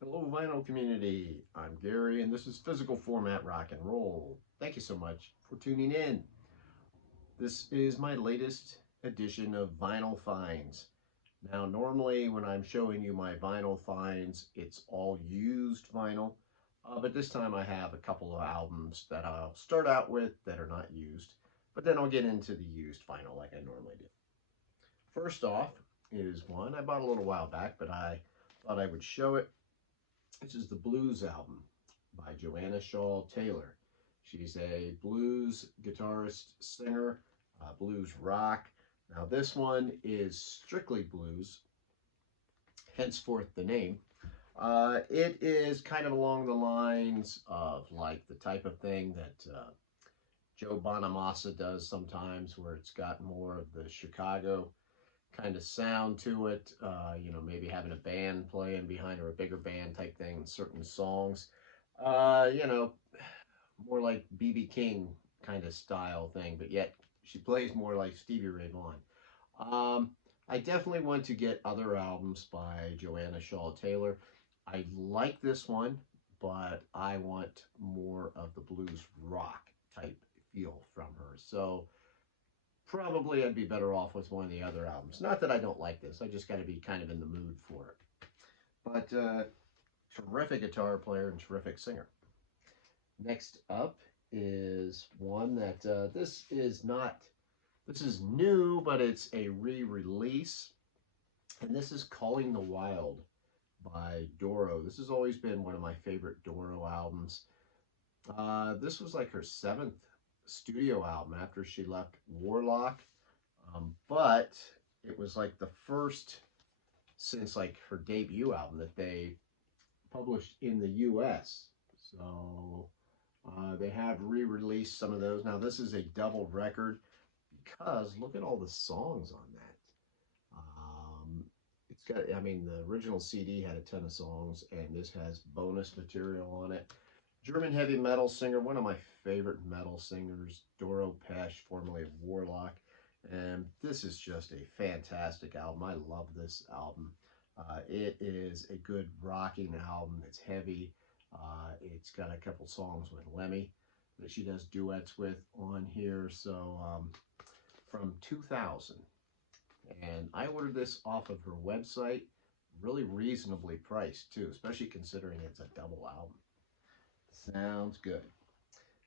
Hello, vinyl community. I'm Gary, and this is Physical Format Rock and Roll. Thank you so much for tuning in. This is my latest edition of Vinyl Finds. Now, normally when I'm showing you my vinyl finds, it's all used vinyl, but this time I have a couple of albums that I'll start out with that are not used, but then I'll get into the used vinyl like I normally do. First off is one I bought a little while back, but I thought I would show it. This is the Blues album by Joanna Shaw Taylor. She's a blues guitarist, singer, blues rock. Now, this one is strictly blues, henceforth the name. It is kind of along the lines of like the type of thing that Joe Bonamassa does sometimes, where it's got more of the Chicago kind of sound to it. Maybe having a band playing behind or a bigger band type thing, certain songs. Uh, you know, More like BB King kind of style thing, but yet she plays more like Stevie Ray Vaughan. Um, I definitely want to get other albums by Joanna Shaw Taylor. I like this one, but I want more of the blues rock type feel from her. So probably I'd be better off with one of the other albums. Not that I don't like this, I just got to be kind of in the mood for it. But terrific guitar player and terrific singer. Next up is one that this is new, but it's a re-release, and this is Calling the Wild by Doro. This has always been one of my favorite Doro albums. This was like her seventh studio album after she left Warlock, but it was like the first since like her debut album that they published in the U.S. So they have re-released some of those. Now this is a double record because look at all the songs on that. It's got, I mean, the original CD had a ton of songs, and this has bonus material on it. German heavy metal singer, one of my favorite metal singers, Doro Pesch, formerly of Warlock. And this is just a fantastic album. I love this album. It is a good rocking album. It's heavy. It's got a couple songs with Lemmy that she does duets with on here. So from 2000. And I ordered this off of her website. Really reasonably priced too, especially considering it's a double album. Sounds good.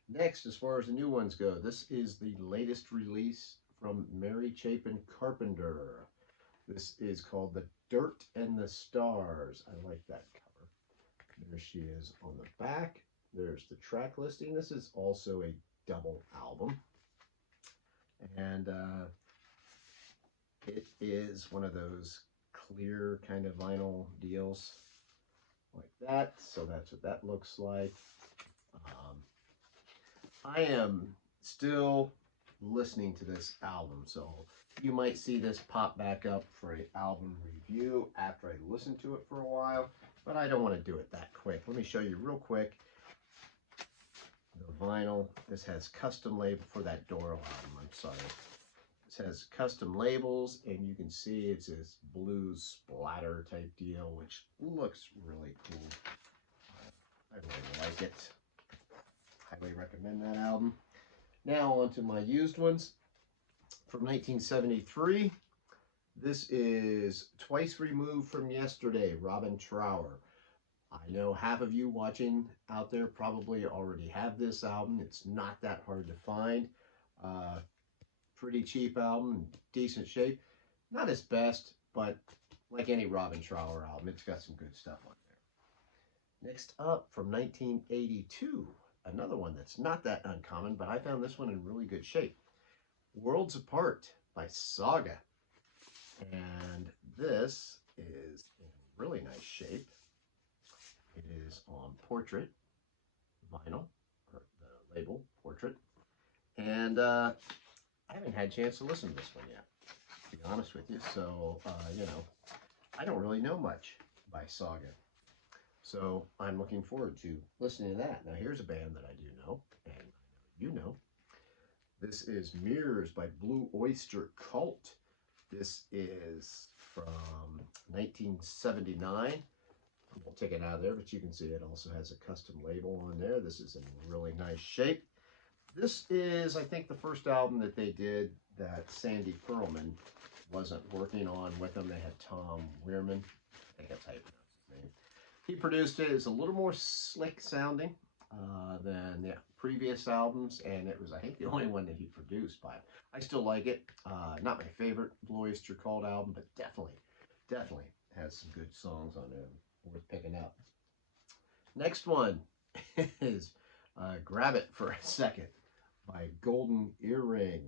Next, as far as the new ones go, this is the latest release from Mary Chapin Carpenter. This is called The Dirt and the Stars. I like that cover. There she is on the back. There's the track listing. This is also a double album. And it is one of those clear kind of vinyl deals like that. So that's what that looks like. I am still listening to this album, so you might see this pop back up for an album review after I listen to it for a while, but I don't want to do it that quick. Let me show you real quick the vinyl. This has custom label for that Doro album, I'm sorry. This has custom labels, and you can see it's this blues splatter type deal, which looks really cool. I really like it. Highly recommend that album. Now on to my used ones from 1973. This is Twice Removed from Yesterday, Robin Trower. I know half of you watching out there probably already have this album. It's not that hard to find. Pretty cheap album, decent shape. Not his best, but like any Robin Trower album, it's got some good stuff on there. Next up, from 1982, another one that's not that uncommon, but I found this one in really good shape. Worlds Apart by Saga. And this is in really nice shape. It is on portrait vinyl, or the label portrait. And I haven't had a chance to listen to this one yet, to be honest with you. So, I don't really know much by Saga. So I'm looking forward to listening to that. Now here's a band that I do know, and I know you know. This is Mirrors by Blue Oyster Cult. This is from 1979. I won't take it out of there, but you can see it also has a custom label on there. This is in really nice shape. This is, I think, the first album that they did that Sandy Pearlman wasn't working on with them. They had Tom Weirman. I think that's how you pronounce his name. He produced it. It's a little more slick sounding than the previous albums, and it was, I think, the only one that he produced by him. I still like it. Not my favorite Blue Oyster Cult album, but definitely has some good songs on there worth picking up. Next one is Grab It for a Second by Golden Earring.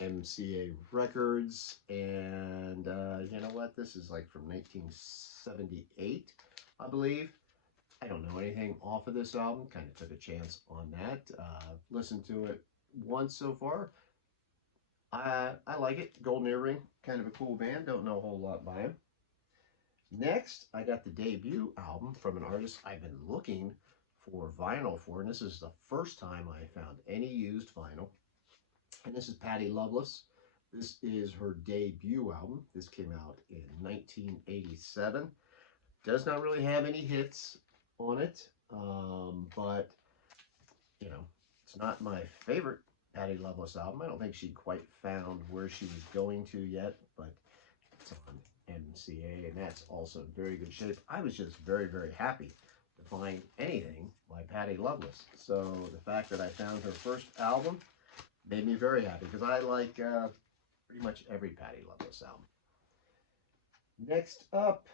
MCA Records, and you know what? This is like from 1978, I believe. I don't know anything off of this album. Kind of took a chance on that. Listened to it once so far. I like it. Golden Earring, kind of a cool band. Don't know a whole lot by them. Next, I got the debut album from an artist I've been looking for vinyl for, and this is the first time I found any used vinyl. And this is Patty Loveless. This is her debut album. This came out in 1987. Does not really have any hits on it, but, you know, it's not my favorite Patty Loveless album. I don't think she quite found where she was going to yet, but it's on MCA, and that's also in very good shape. I was just very, very happy to find anything by Patty Loveless. So the fact that I found her first album made me very happy, because I like pretty much every Patty Loveless album. Next up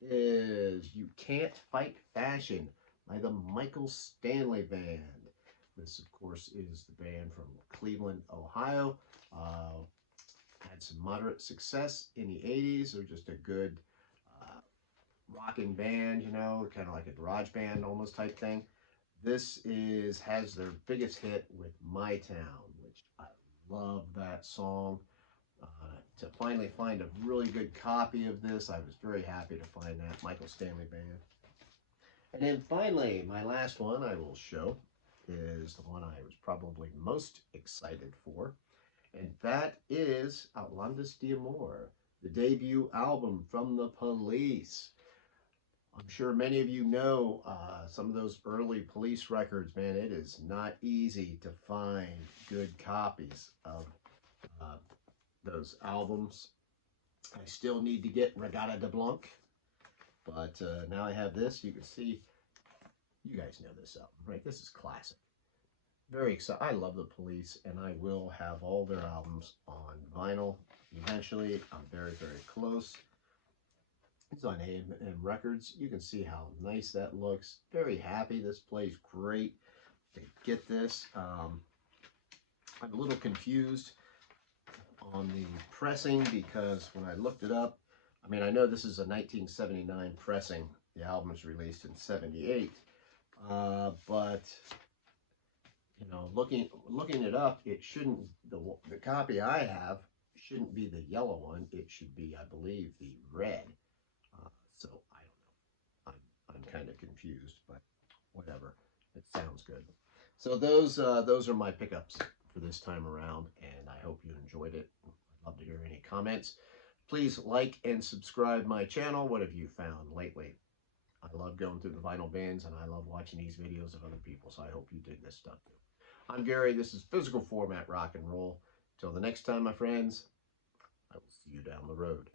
is You Can't Fight Fashion by the Michael Stanley Band. This, of course, is the band from Cleveland, Ohio. Had some moderate success in the 80s. They're just a good rocking band, you know, kind of like a garage band almost type thing. This has their biggest hit with My Town, which I love that song. To finally find a really good copy of this, I was very happy to find that Michael Stanley Band. And then finally, my last one I will show is the one I was probably most excited for, and that is Outlandos de Amor, the debut album from the Police. I'm sure many of you know some of those early Police records, man. It is not easy to find good copies of those albums. I still need to get Regatta de Blanc, but now I have this. You can see, you guys know this album, right? This is classic. Very excited. I love the Police, and I will have all their albums on vinyl eventually. I'm very, very close. It's on A&M Records. You can see how nice that looks. Very happy. This plays great to get this. I'm a little confused on the pressing, because when I looked it up, I mean, I know this is a 1979 pressing. The album was released in 78. But, you know, looking it up, it shouldn't, the copy I have shouldn't be the yellow one. It should be, I believe, the red. So I don't know. I'm kind of confused, but whatever. It sounds good. So those are my pickups for this time around, and I hope you enjoyed it. I'd love to hear any comments. Please like and subscribe my channel. What have you found lately? I love going through the vinyl bins, and I love watching these videos of other people, so I hope you dig this stuff too. I'm Gary. This is Physical Format Rock and Roll. Till the next time, my friends, I will see you down the road.